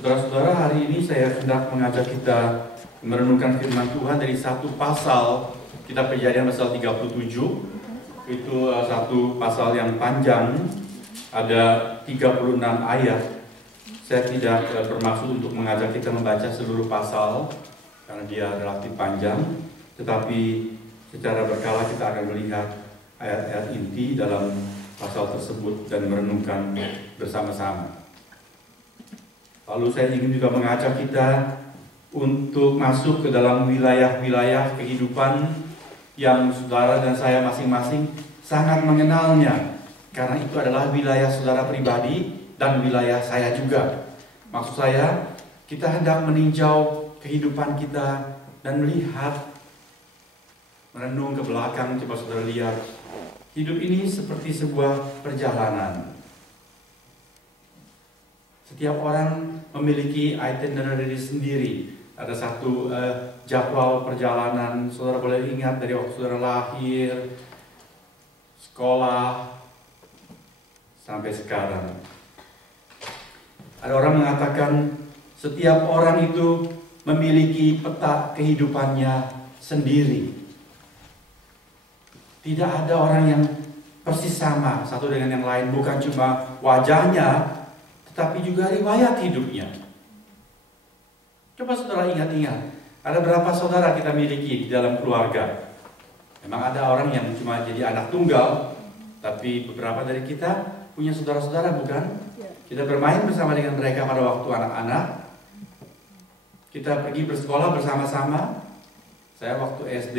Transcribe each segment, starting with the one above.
Saudara-saudara, hari ini saya hendak mengajak kita merenungkan firman Tuhan dari satu pasal kitab Kejadian pasal 37. Itu satu pasal yang panjang, ada 36 ayat. Saya tidak bermaksud untuk mengajak kita membaca seluruh pasal karena dia relatif panjang, tetapi secara berkala kita akan melihat ayat-ayat inti dalam pasal tersebut dan merenungkan bersama-sama. Lalu saya ingin juga mengajak kita untuk masuk ke dalam wilayah-wilayah kehidupan yang saudara dan saya masing-masing sangat mengenalnya, karena itu adalah wilayah saudara pribadi dan wilayah saya juga. Maksud saya, kita hendak meninjau kehidupan kita dan melihat, merenung ke belakang. Coba saudara lihat, hidup ini seperti sebuah perjalanan. Setiap orang memiliki itinerary sendiri. Ada satu jadwal perjalanan. Saudara boleh ingat dari waktu saudara lahir, sekolah, sampai sekarang. Ada orang mengatakan setiap orang itu memiliki peta kehidupannya sendiri. Tidak ada orang yang persis sama satu dengan yang lain. Bukan cuma wajahnya, tetapi juga riwayat hidupnya. Coba saudara ingat-ingat, ada berapa saudara kita miliki di dalam keluarga? Memang ada orang yang cuma jadi anak tunggal, tapi beberapa dari kita punya saudara-saudara, bukan? Kita bermain bersama dengan mereka pada waktu anak-anak. Kita pergi bersekolah bersama-sama. Saya waktu SD,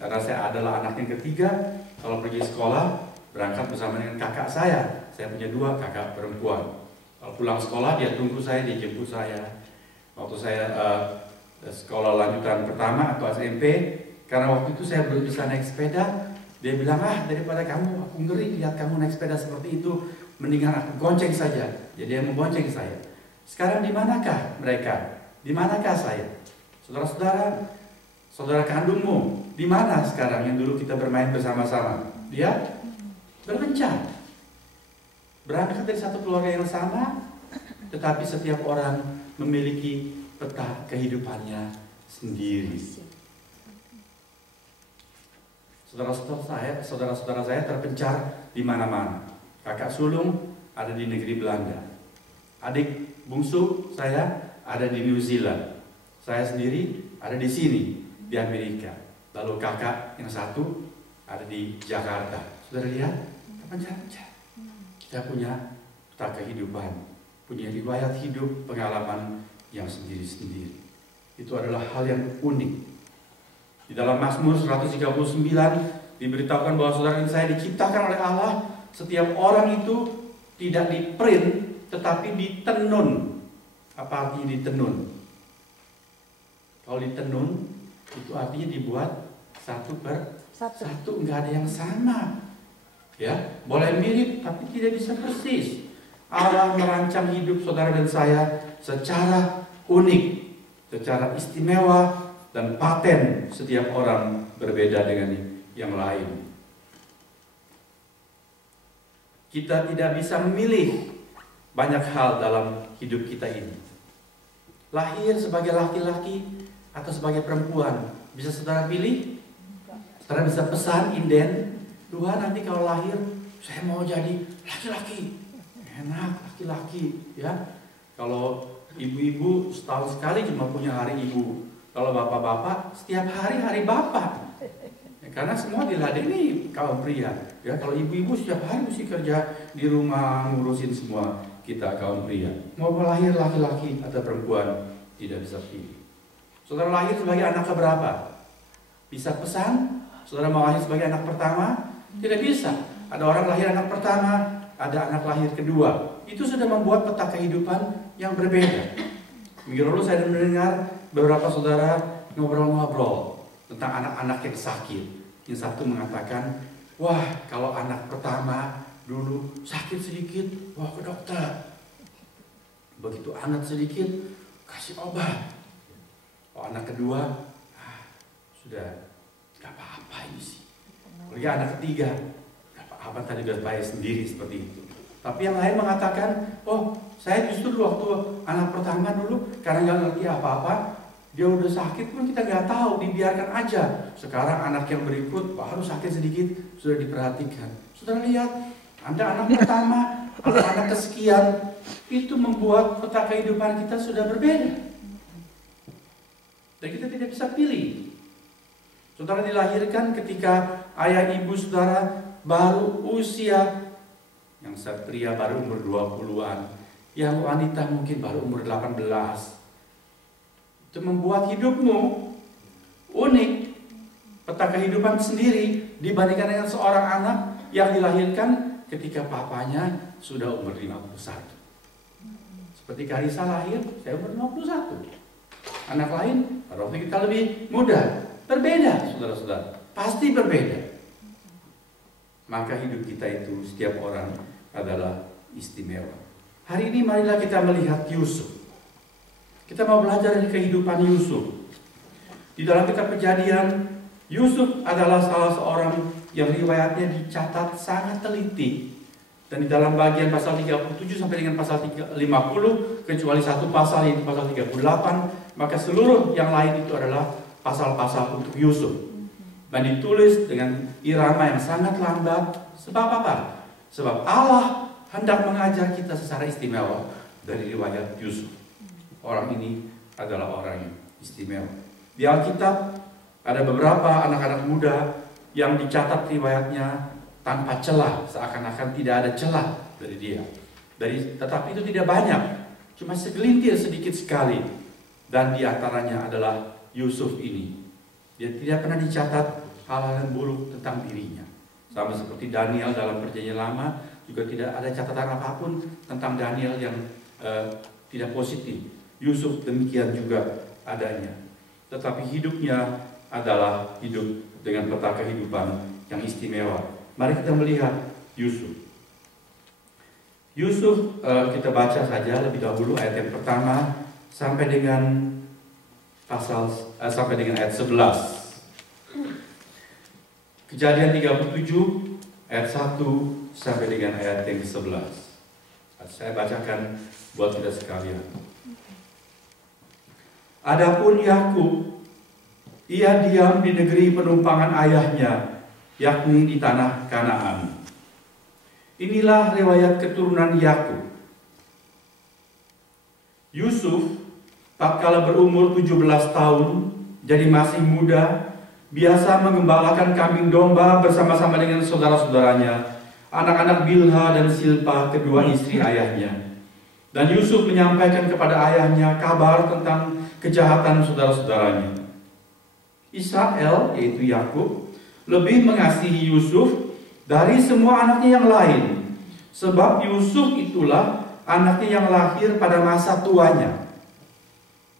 karena saya adalah anak yang ketiga, kalau pergi sekolah berangkat bersama dengan kakak saya. Saya punya 2 kakak perempuan. Kalau pulang sekolah dia tunggu saya, dia jemput saya. Waktu saya sekolah lanjutan pertama atau SMP, karena waktu itu saya belum bisa naik sepeda, dia bilang, daripada kamu, aku ngeri lihat kamu naik sepeda seperti itu, mendingan aku gonceng saja. Jadi dia membonceng saya. Sekarang di manakah mereka? Di manakah saya? Saudara-saudara, saudara kandungmu, di mana sekarang yang dulu kita bermain bersama-sama? Dia berpencar. Berangkat dari satu keluarga yang sama, tetapi setiap orang memiliki peta kehidupannya sendiri. Saudara-saudara saya terpencar di mana-mana. Kakak sulung ada di negeri Belanda. Adik bungsu saya ada di New Zealand. Saya sendiri ada di sini, di Amerika. Lalu kakak yang satu ada di Jakarta. Saudara lihat, terpencar-pencar. Kita punya peta kehidupan, punya riwayat hidup, pengalaman yang sendiri-sendiri. Itu adalah hal yang unik. Di dalam Mazmur 139 diberitakan bahwa saudara dan saya diciptakan oleh Allah. Setiap orang itu tidak diprint, tetapi ditenun. Apa artinya ditenun? Kalau ditenun, itu artinya dibuat satu per satu, nggak ada yang sama. Ya, boleh mirip tapi tidak bisa persis. Allah merancang hidup saudara dan saya secara unik, secara istimewa dan paten. Setiap orang berbeda dengan yang lain. Kita tidak bisa memilih banyak hal dalam hidup kita ini. Lahir sebagai laki-laki atau sebagai perempuan, bisa saudara pilih? Saudara bisa pesan inden, Tuhan nanti kalau lahir saya mau jadi laki-laki. Enak, laki-laki, ya. Kalau ibu-ibu setahun sekali cuma punya hari ibu. Kalau bapak-bapak setiap hari hari bapak. Ya, karena semua diladeni kaum pria. Ya, kalau ibu-ibu setiap hari mesti kerja di rumah ngurusin semua kita kaum pria. Mau lahir laki-laki atau perempuan tidak bisa pilih. Saudara lahir sebagai anak keberapa? Bisa pesan? Saudara mau lahir sebagai anak pertama? Tidak bisa. Ada orang lahir anak pertama, ada anak lahir kedua. Itu sudah membuat peta kehidupan yang berbeda. Minggu lalu saya mendengar beberapa saudara ngobrol-ngobrol tentang anak-anak yang sakit. Yang satu mengatakan, wah kalau anak pertama dulu sakit sedikit, wah ke dokter. Begitu anak sedikit, kasih obat. Kalau anak kedua, sudah gak apa-apa ini sih. Kemudian anak ketiga, gak apa-apa tadi udah bayar sendiri seperti itu. Tapi yang lain mengatakan, oh saya justru waktu anak pertama dulu karena nggak ngerti apa-apa, dia udah sakit pun kita nggak tahu, dibiarkan aja. Sekarang anak yang berikut baru sakit sedikit sudah diperhatikan. Saudara lihat, Anda anak pertama atau anak kesekian, itu membuat peta kehidupan kita sudah berbeda. Dan kita tidak bisa pilih. Saudara dilahirkan ketika ayah ibu saudara baru usia, yang pria baru umur 20-an, yang wanita mungkin baru umur 18. Itu membuat hidupmu unik, peta kehidupan sendiri dibandingkan dengan seorang anak yang dilahirkan ketika papanya sudah umur 51. Seperti Karisa lahir, saya umur 51. Anak lain pada waktu kita lebih muda. Berbeda, saudara-saudara. Pasti berbeda. Maka hidup kita itu, setiap orang adalah istimewa. Hari ini marilah kita melihat Yusuf. Kita mau belajar dari kehidupan Yusuf. Di dalam kitab Kejadian, Yusuf adalah salah seorang yang riwayatnya dicatat sangat teliti. Dan di dalam bagian pasal 37 sampai dengan pasal 50, kecuali satu pasal yaitu pasal 38, maka seluruh yang lain itu adalah pasal-pasal untuk Yusuf. Dan ditulis dengan irama yang sangat lambat. Sebab apa? Sebab Allah hendak mengajar kita secara istimewa dari riwayat Yusuf. Orang ini adalah orang yang istimewa. Di Alkitab ada beberapa anak-anak muda yang dicatat riwayatnya tanpa celah, seakan-akan tidak ada celah dari dia. Tetapi itu tidak banyak, cuma segelintir sedikit sekali. Dan diantaranya adalah Yusuf ini. Dia tidak pernah dicatat hal-hal yang buruk tentang dirinya. Sama seperti Daniel dalam Perjanjian Lama, juga tidak ada catatan apapun tentang Daniel yang tidak positif. Yusuf demikian juga adanya. Tetapi hidupnya adalah hidup dengan peta kehidupan yang istimewa. Mari kita melihat Yusuf. Yusuf kita baca saja lebih dahulu ayat yang pertama sampai dengan sampai dengan ayat 11. Kejadian 37 ayat 1 sampai dengan ayat yang 11. Saya bacakan buat kita sekalian. Adapun Yakub, ia diam di negeri penumpangan ayahnya, yakni di tanah Kanaan. Inilah riwayat keturunan Yakub. Yusuf tatkala berumur 17 tahun, jadi masih muda, biasa mengembalakan kambing domba bersama-sama dengan saudara-saudaranya, anak-anak Bilha dan Silpa, kedua istri ayahnya. Dan Yusuf menyampaikan kepada ayahnya kabar tentang kejahatan saudara-saudaranya. Israel, yaitu Yakub, lebih mengasihi Yusuf dari semua anaknya yang lain, sebab Yusuf itulah anaknya yang lahir pada masa tuanya.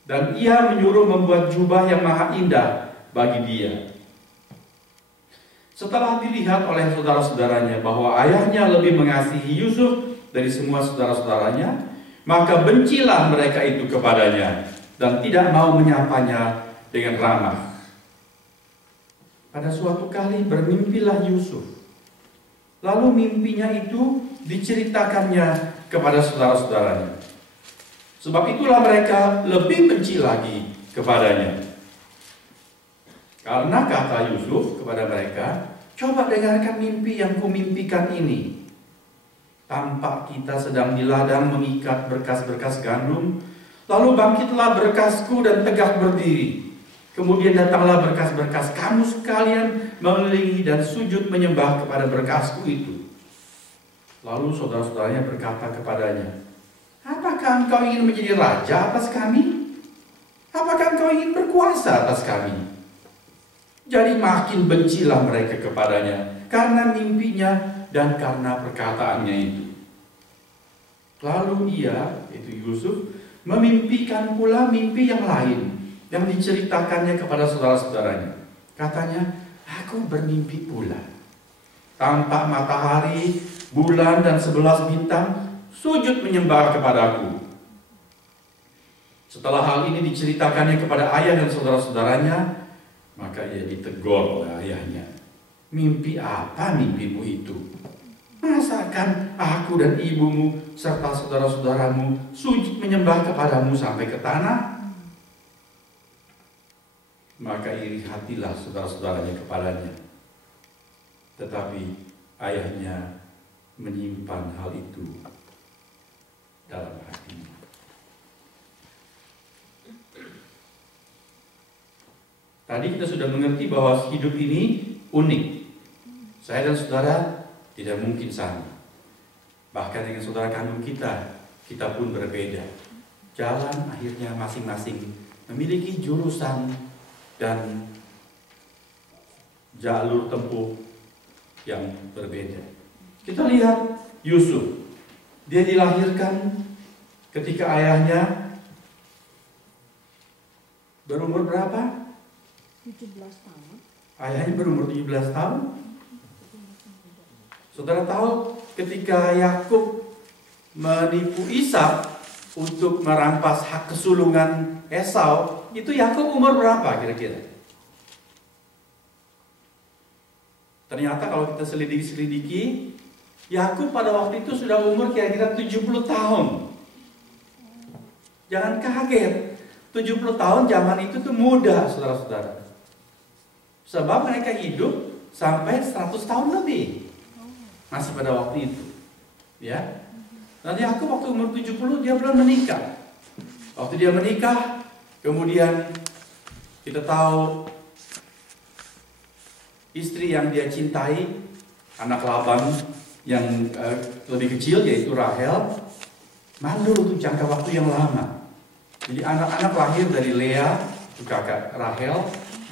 Dan ia menyuruh membuat jubah yang maha indah bagi dia. Setelah dilihat oleh saudara-saudaranya bahwa ayahnya lebih mengasihi Yusuf dari semua saudara-saudaranya, maka bencilah mereka itu kepadanya dan tidak mau menyapanya dengan ramah. Pada suatu kali bermimpilah Yusuf. Lalu mimpinya itu diceritakannya kepada saudara-saudaranya. Sebab itulah mereka lebih benci lagi kepadanya. Karena kata Yusuf kepada mereka, coba dengarkan mimpi yang kumimpikan ini. Tampak kita sedang di ladang mengikat berkas-berkas gandum, lalu bangkitlah berkasku dan tegak berdiri. Kemudian datanglah berkas-berkas kamu sekalian mengelilingi dan sujud menyembah kepada berkasku itu. Lalu saudara-saudaranya berkata kepadanya, apakah engkau ingin menjadi raja atas kami? Apakah engkau ingin berkuasa atas kami? Jadi makin bencilah mereka kepadanya karena mimpinya dan karena perkataannya itu. Lalu ia, yaitu Yusuf, memimpikan pula mimpi yang lain yang diceritakannya kepada saudara-saudaranya. Katanya, aku bermimpi pula. Tampak matahari, bulan dan 11 bintang sujud menyembah kepadaku. Setelah hal ini diceritakannya kepada ayah dan saudara-saudaranya, maka ia ditegur oleh ayahnya. Mimpi apa mimpimu itu? Masakan aku dan ibumu serta saudara-saudaramu sujud menyembah kepadamu sampai ke tanah? Maka iri hatilah saudara-saudaranya kepadanya. Tetapi ayahnya menyimpan hal itu dalam hatinya. Tadi kita sudah mengerti bahwa hidup ini unik. Saya dan saudara tidak mungkin sama. Bahkan dengan saudara kandung kita pun berbeda. Jalan akhirnya masing-masing memiliki jurusan dan jalur tempuh yang berbeda. Kita lihat Yusuf. Dia dilahirkan ketika ayahnya berumur berapa? 17 tahun. Ayahnya berumur 17 tahun. Saudara tahu ketika Yakub menipu Ishak untuk merampas hak kesulungan Esau, itu Yakub umur berapa kira-kira? Ternyata kalau kita selidiki, Yakub pada waktu itu sudah umur kira-kira 70 tahun. Jangan kaget, 70 tahun zaman itu tuh muda, saudara-saudara. Sebab mereka hidup sampai 100 tahun lebih. Masih pada waktu itu. Ya. Nanti aku waktu umur 70 dia belum menikah. Waktu dia menikah, kemudian kita tahu istri yang dia cintai, anak Laban yang lebih kecil yaitu Rahel, mandul untuk jangka waktu yang lama. Jadi anak-anak lahir dari Lea, kakak Rahel,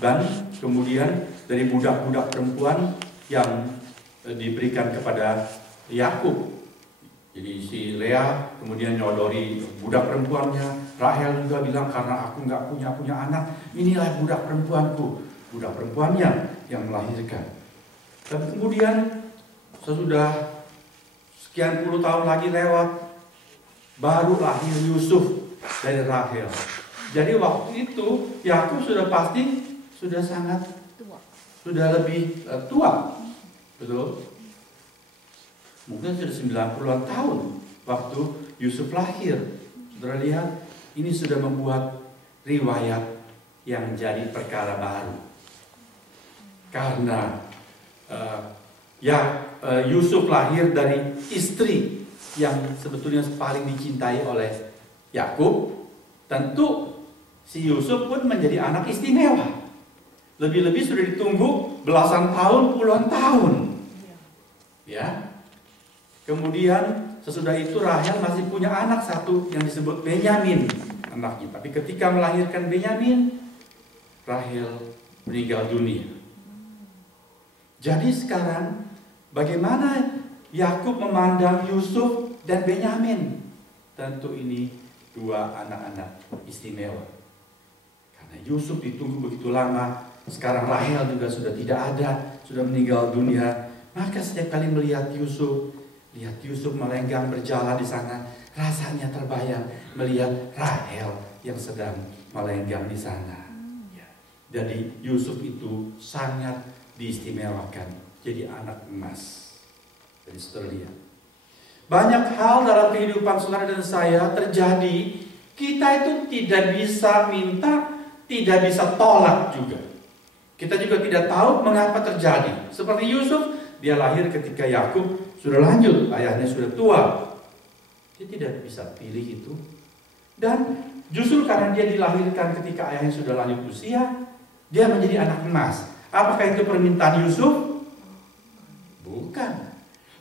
dan kemudian dari budak-budak perempuan yang diberikan kepada Yakub. Jadi si Lea kemudian nyodori budak perempuannya. Rahel juga bilang, karena aku nggak punya anak, inilah budak perempuanku. Budak perempuannya yang melahirkan. Dan kemudian sesudah sekian puluh tahun lagi lewat, baru lahir Yusuf dari Rahel. Jadi waktu itu Yakub sudah pasti sudah sangat tua, sudah lebih tua. Betul? Mungkin sudah 90-an tahun waktu Yusuf lahir. Saudara lihat, ini sudah membuat riwayat yang jadi perkara baru. Karena Yusuf lahir dari istri yang sebetulnya paling dicintai oleh Yakub. Tentu si Yusuf pun menjadi anak istimewa. Lebih-lebih sudah ditunggu belasan tahun, puluhan tahun. Ya. Kemudian sesudah itu Rahel masih punya anak satu yang disebut Benyamin, anaknya. Tapi ketika melahirkan Benyamin, Rahel meninggal dunia. Jadi sekarang bagaimana Yakub memandang Yusuf dan Benyamin? Tentu ini dua anak-anak istimewa. Karena Yusuf ditunggu begitu lama, sekarang Rahel juga sudah tidak ada, sudah meninggal dunia. Maka setiap kali melihat Yusuf, lihat Yusuf melenggang berjalan di sana, rasanya terbayang melihat Rahel yang sedang melenggang di sana. Jadi Yusuf itu sangat diistimewakan, jadi anak emas. Jadi saudara lihat, banyak hal dalam kehidupan saudara dan saya terjadi, kita itu tidak bisa minta, tidak bisa tolak juga. Kita juga tidak tahu mengapa terjadi. Seperti Yusuf, dia lahir ketika Yakub sudah lanjut, ayahnya sudah tua. Dia tidak bisa pilih itu. Dan justru karena dia dilahirkan ketika ayahnya sudah lanjut usia, dia menjadi anak emas. Apakah itu permintaan Yusuf? Bukan.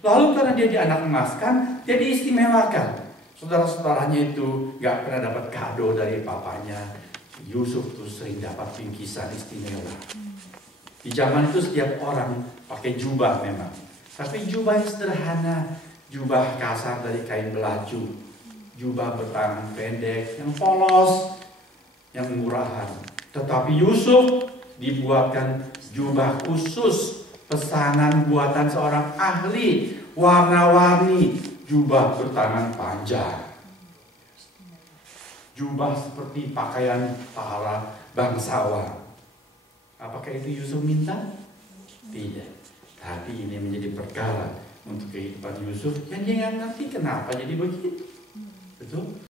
Lalu karena dia di anak emas kan, dia diistimewakan. Saudara-saudaranya itu gak pernah dapat kado dari papanya. Yusuf tuh sering dapat bingkisan istimewa. Di zaman itu setiap orang pakai jubah memang. Tapi jubah yang sederhana, jubah kasar dari kain belacu, jubah bertangan pendek, yang polos, yang murahan. Tetapi Yusuf dibuatkan jubah khusus, pesanan buatan seorang ahli, warna-warni, jubah bertangan panjang. Jubah seperti pakaian para bangsawan. Apakah itu Yusuf minta? Tidak. Tapi ini menjadi perkara untuk kehidupan Yusuf, yang dia nggak ngerti kenapa jadi begitu. Betul?